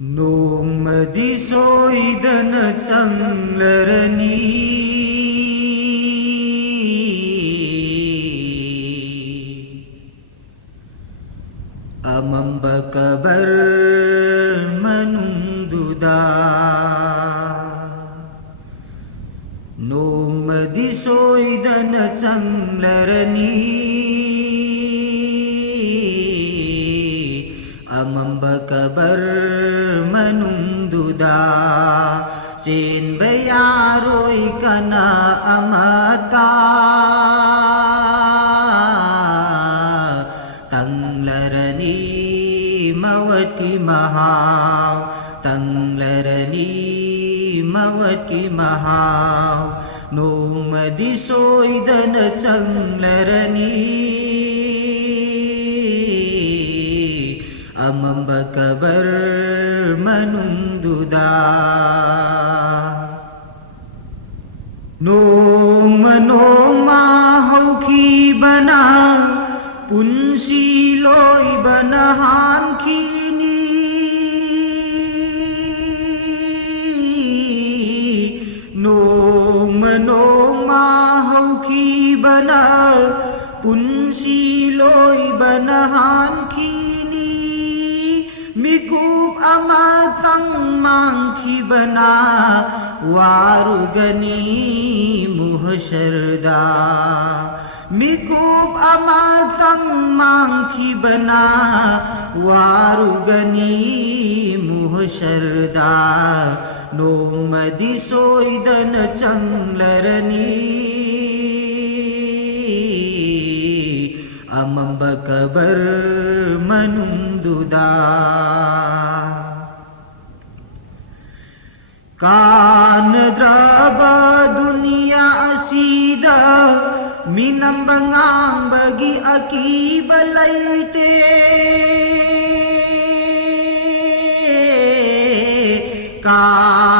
Nomadi soidana sanglarani amamba kabar manunduda Nomadi soidana sanglarani amamba kabar manunduda sin bayaroi kana amata tanglarani mawati mahaw tanglarani mawati mahaw Nomadi soidana sanglarani amamba kabar manunduda Noma hauki bana punsi loi banahan kini Noma hauki bana punsi loi banahan kini Mikup amatang mangkibana warugani muhsyarda Mikup amatang mangkibana warugani muhsyarda Nomadi soidana changlarani amamba kabar manunduda Kanadraba dunia asida minambangang bagi akibalaite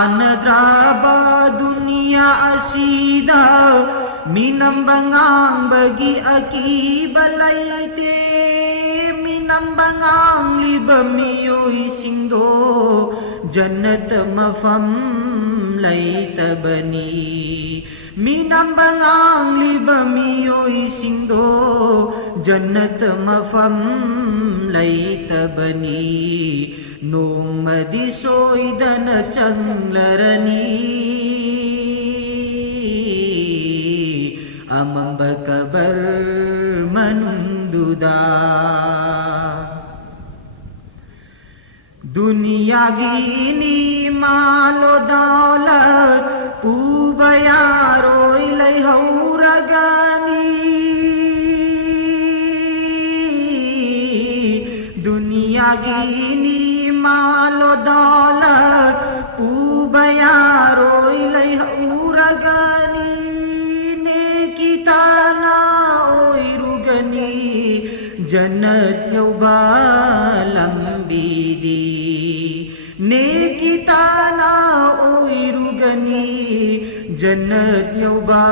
Kanadraba dunia asida minambangang bagi akibalaite minambangang libamiyoy singdo Jannat mafam laytabani minambangang libamiyoy singdo Jannat mafam laytabani Nomadi soidana changlarani amamba kabar manunduda दुनिया गिनी मालो दौलत पूबया रोई लई हौरगानी दुनिया गिनी मालो दौलत पूबया रोई लई हौरगानी ने किताना ओई रुगनी जन्नत यौबा लंबी Nekitana oirugani jannat yoba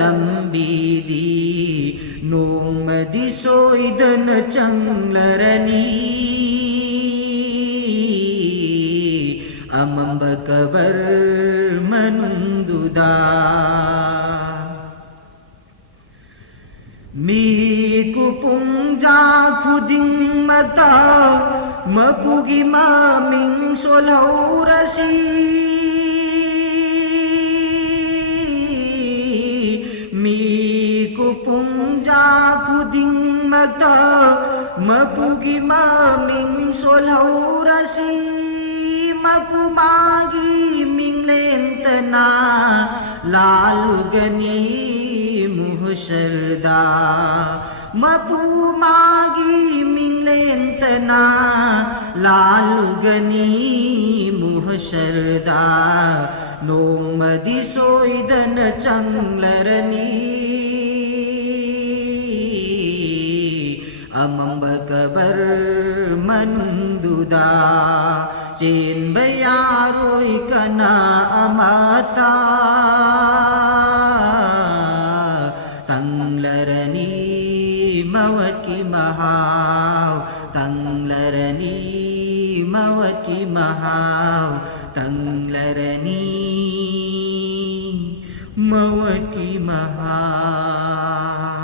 lambidi Nomadi soidana changlarani amamba kabar manunduda Miku pungja khuding mata Mapugi maming solaurasi Miku pungja khuding mata Mapugi maming solaurasi Mapumagi ming lentana Lalu gani muhsyarda Mapumagi ming lentana Lalu gani muhsyarda Nomadi soidana changlarani amamba kabar manunduda Chin bayaroi kana amata tanglarani mawaki mahaw tanglarani mawaki की महाव तंगलरनी मव की महाव